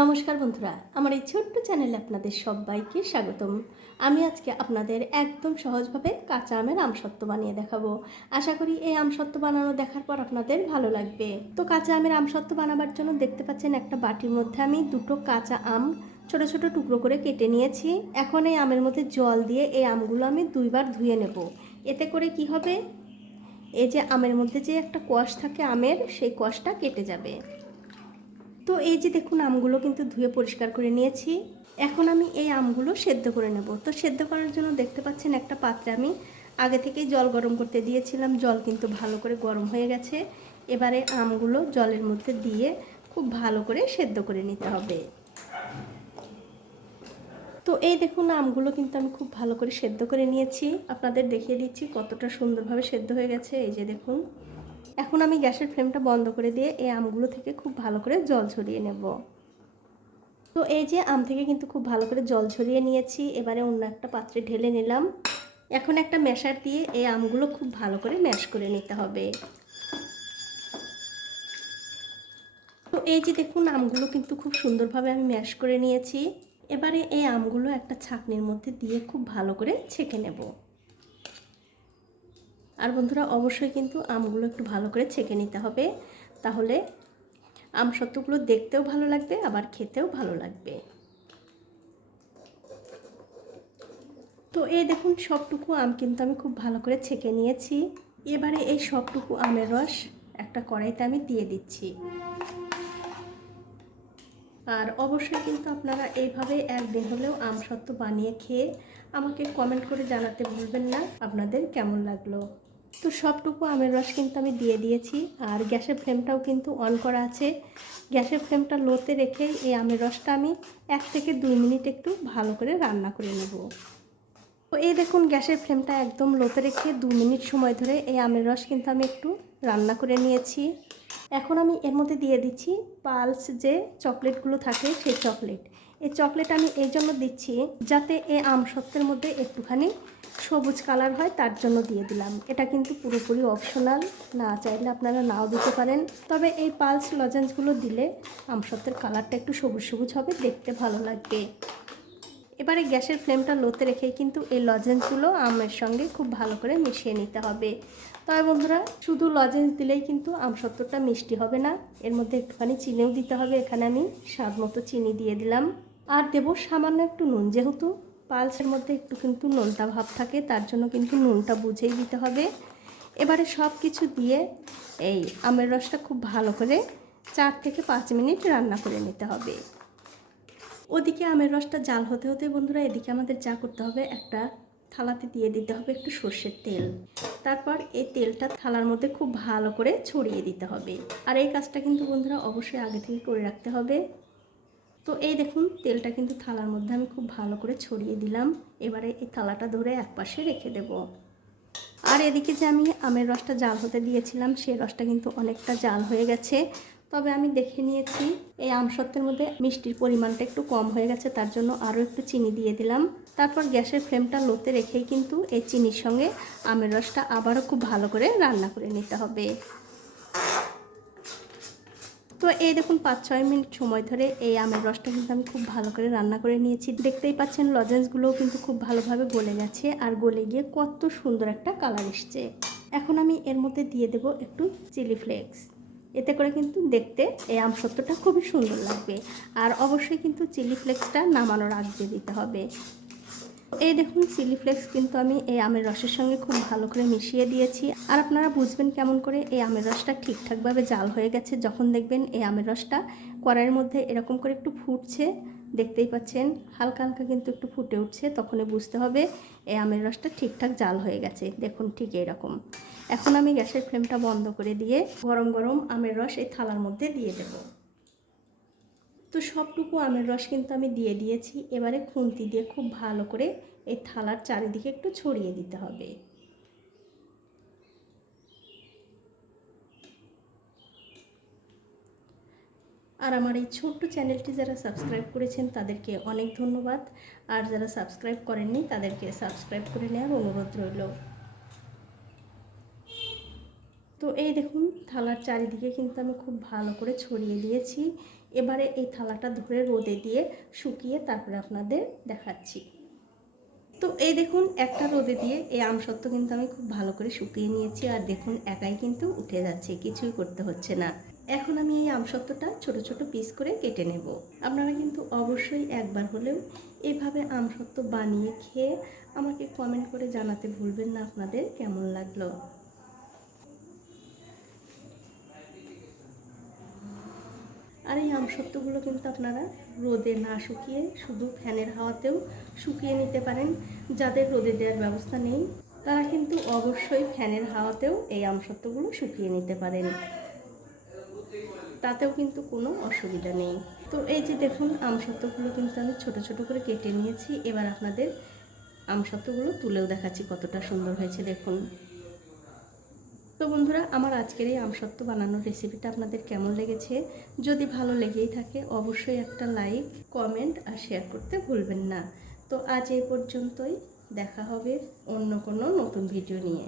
নমস্কার বন্ধুরা, আমার এই ছোট্ট চ্যানেলে আপনাদের সবাইকে স্বাগতম। আমি আজকে আপনাদের একদম সহজভাবে কাঁচা আমের আমসত্ত্ব বানিয়ে দেখাবো। আশা করি এই আমসত্ত্ব বানানো দেখার পর আপনাদের ভালো লাগবে। তো কাঁচা আমের আমসত্ত্ব বানাবার জন্য দেখতে পাচ্ছেন একটা বাটির মধ্যে আমি দুটো কাঁচা আম ছোট ছোট টুকরো করে কেটে নিয়েছি। এখন এই আমের মধ্যে জল দিয়ে এই আমগুলো আমি দুইবার ধুয়ে নেব। এতে করে কি হবে, এই যে আমের মধ্যে যে একটা কষ থাকে আমের, সেই কষটা কেটে যাবে। তো এই যে দেখুন আমগুলো কিন্তু ধুয়ে পরিষ্কার করে নিয়েছি। এখন আমি এই আমগুলো সেদ্ধ করে নেব। তো সেদ্ধ করার জন্য দেখতে পাচ্ছেন একটা পাত্রে আমি আগে থেকেই জল গরম করতে দিয়েছিলাম। জল কিন্তু ভালো করে গরম হয়ে গেছে। এবারে আমগুলো জলের মধ্যে দিয়ে খুব ভালো করে সেদ্ধ করে নিতে হবে। তো এই দেখুন আমগুলো কিন্তু আমি খুব ভালো করে সেদ্ধ করে নিয়েছি। আপনাদের দেখিয়ে দিচ্ছি কতটা সুন্দরভাবে সেদ্ধ হয়ে গেছে। এই যে দেখুন। এখন আমি গ্যাসের ফ্লেমটা বন্ধ করে দিয়ে এই আমগুলো থেকে খুব ভালো করে জল ঝরিয়ে নেব। তো এই যে আম থেকে কিন্তু খুব ভালো করে জল ঝরিয়ে নিয়েছি। এবারে অন্য একটা পাত্রে ঢেলে নিলাম। এখন একটা ম্যাশার দিয়ে এই আমগুলো খুব ভালো করে ম্যাশ করে নিতে হবে। তো এই যে দেখুন আমগুলো কিন্তু খুব সুন্দরভাবে আমি ম্যাশ করে নিয়েছি। এবারে এই আমগুলো একটা ছাঁকনির মধ্যে দিয়ে খুব ভালো করে ছেঁকে নেব। আর বন্ধুরা অবশ্যই কিন্তু আমগুলো একটু ভালো করে ছেঁকে নিতে হবে, তাহলে আমসত্ত্বগুলো দেখতেও ভালো লাগবে, আবার খেতেও ভালো লাগবে। তো এই দেখুন সবটুকু আম কিন্তু আমি খুব ভালো করে ছেঁকে নিয়েছি। এবারে এই সবটুকু আমের রস একটা কড়াইতে আমি দিয়ে দিচ্ছি। আর অবশ্যই কিন্তু আপনারা এইভাবে একদিন হলেও আমসত্ত্ব বানিয়ে খেয়ে আমাকে কমেন্ট করে জানাতে ভুলবেন না আপনাদের কেমন লাগলো। তো সবটুকু আমের রস কিন্তু আমি দিয়ে দিয়েছি। আর গ্যাসের ফ্লেমটাও কিন্তু অন করা আছে। গ্যাসের ফ্লেমটা লোতে রেখে এই আমের রসটা আমি 1 থেকে 2 মিনিট একটু ভালো করে রান্না করে নেব। তো এই দেখুন গ্যাসের ফ্লেমটা একদম লোতে রেখে 2 মিনিট সময় ধরে এই আমের রস কিন্তু আমি একটু রান্না করে নিয়েছি। এখন আমি এর মধ্যে দিয়ে দিচ্ছি পালস যে চকলেটগুলো থাকে, সেই চকলেট। এই চকলেট আমি এই জন্য দিচ্ছি যাতে এই আমসত্ত্বের মধ্যে একটুখানি সবুজ কালার হয়, তার জন্য দিয়ে দিলাম। এটা কিন্তু পুরোপুরি অপশনাল, না চাইলে আপনারা নাও দিতে পারেন। তবে এই পালস লজেন্সগুলো দিলে আমসত্ত্বের কালারটা একটু সবুজ সবুজ হবে, দেখতে ভালো লাগবে। এবারে গ্যাসের ফ্লেমটা লোতে রেখেই কিন্তু এই লজেন্সগুলো আমের সঙ্গে খুব ভালো করে মিশিয়ে নিতে হবে। তবে বন্ধুরা শুধু লজেন্স দিলেই কিন্তু আমসত্ত্বটা মিষ্টি হবে না, এর মধ্যে একটুখানি চিনিও দিতে হবে। এখানে আমি স্বাদ মতো চিনি দিয়ে দিলাম। আর দেবো সামান্য একটু নুন, যেহেতু পালসের মধ্যে একটু কিন্তু নোনতা ভাব থাকে, তার জন্য কিন্তু নুনটা বুঝেই দিতে হবে। এবারে সব কিছু দিয়ে এই আমের রসটা খুব ভালো করে 4 থেকে 5 মিনিট রান্না করে নিতে হবে। ওদিকে আমের রসটা জাল হতে হতে বন্ধুরা এদিকে আমাদের যা করতে হবে, একটা থালাতে দিয়ে দিতে হবে একটু সর্ষের তেল। তারপর এই তেলটা থালার মধ্যে খুব ভালো করে ছড়িয়ে দিতে হবে। আর এই কাজটা কিন্তু বন্ধুরা অবশ্যই আগে থেকে করে রাখতে হবে। তো এই দেখুন তেলটা কিন্তু থালার মধ্যে আমি খুব ভালো করে ছড়িয়ে দিলাম। এবারে এই থালাটা ধরে একপাশে রেখে দেব। আর এদিকে যে আমি আমের রসটা জাল হতে দিয়েছিলাম, সেই রসটা কিন্তু অনেকটা জাল হয়ে গেছে। তবে আমি দেখে নিয়েছি এই আমসত্ত্বের মধ্যে মিষ্টির পরিমাণটা একটু কম হয়ে গেছে, তার জন্য আরও একটু চিনি দিয়ে দিলাম। তারপর গ্যাসের ফ্লেমটা লোতে রেখেই কিন্তু এই চিনির সঙ্গে আমের রসটা আবারও খুব ভালো করে রান্না করে নিতে হবে। তো এই দেখুন 5-6 মিনিট সময় ধরে এই আমের রসটা কিন্তু আমি খুব ভালো করে রান্না করে নিয়েছি। দেখতেই পাচ্ছেন লজেন্সগুলোও কিন্তু খুব ভালোভাবে গলে গেছে, আর গলে গিয়ে কত সুন্দর একটা কালার এসছে। এখন আমি এর মধ্যে দিয়ে দেব একটু চিলি ফ্লেক্স। এতে করে কিন্তু দেখতে এই আমসত্ত্বটা খুবই সুন্দর লাগবে। আর অবশ্যই কিন্তু চিলি ফ্লেক্সটা নামানোর আগে দিয়ে দিতে হবে। এই দেখুন চিলি ফ্লেক্স কিন্তু আমি এই আমের রসের সঙ্গে খুব ভালো করে মিশিয়ে দিয়েছি। আর আপনারা বুঝবেন কেমন করে এই আমের রসটা ঠিকঠাকভাবে জাল হয়ে গেছে, যখন দেখবেন এই আমের রসটা কড়াইয়ের মধ্যে এরকম করে একটু ফুটছে, দেখতেই পাচ্ছেন হালকা হালকা কিন্তু একটু ফুটে উঠছে, তখনই বুঝতে হবে এই আমের রসটা ঠিকঠাক জাল হয়ে গেছে। দেখুন ঠিক এরকম। এখন আমি গ্যাসের ফ্লেমটা বন্ধ করে দিয়ে গরম গরম আমের রস এই থালার মধ্যে দিয়ে দেব। তো সবটুকু আমের রস কিন্তু আমি দিয়ে দিয়েছি। এবারে খুন্তি দিয়ে খুব ভালো করে এই থালার চারিদিকে একটু ছড়িয়ে দিতে হবে। আর আমার এই ছোট্ট চ্যানেলটি যারা সাবস্ক্রাইব করেছেন তাদেরকে অনেক ধন্যবাদ। আর যারা সাবস্ক্রাইব করেননি তাদেরকে সাবস্ক্রাইব করে নেওয়ার অনুরোধ রইল। তো এই দেখুন থালার চারিদিকে কিন্তু আমি খুব ভালো করে ছড়িয়ে দিয়েছি। এবারে এই থালাটা ধরে রোদে দিয়ে শুকিয়ে তারপরে আপনাদের দেখাচ্ছি। তো এই দেখুন একটা রোদে দিয়ে এই আমসত্ত্ব কিন্তু আমি খুব ভালো করে শুকিয়ে নিয়েছি। আর দেখুন একাই কিন্তু উঠে যাচ্ছে, কিছুই করতে হচ্ছে না। এখন আমি এই আমসত্ত্বটা ছোট ছোট পিস করে কেটে নেব। আপনারা কিন্তু অবশ্যই একবার হলেও এভাবে আমসত্ত্ব বানিয়ে খেয়ে আমাকে কমেন্ট করে জানাতে ভুলবেন না আপনাদের কেমন লাগলো। আর এই আমসত্ত্বগুলো কিন্তু আপনারা রোদে না শুকিয়ে শুধু ফ্যানের হাওয়াতেও শুকিয়ে নিতে পারেন। যাদের রোদে দেওয়ার ব্যবস্থা নেই তারা কিন্তু অবশ্যই ফ্যানের হাওয়াতেও এই আমসত্ত্বগুলো শুকিয়ে নিতে পারেন, তাতেও কিন্তু কোনো অসুবিধা নেই। তো এই যে দেখুন আমসত্ত্বগুলো কিন্তু আমি ছোট ছোট করে কেটে নিয়েছি। এবার আপনাদের আমসত্ত্বগুলো তুলেও দেখাচ্ছি কতটা সুন্দর হয়েছে দেখুন। তো বন্ধুরা, আমার আজকের এই আমসত্ত্ব বানানোর রেসিপিটা আপনাদের কেমন লেগেছে? যদি ভালো লেগেই থাকে অবশ্যই একটা লাইক, কমেন্ট আর শেয়ার করতে ভুলবেন না। তো আজ এই পর্যন্তই, দেখা হবে অন্য কোনো নতুন ভিডিও নিয়ে।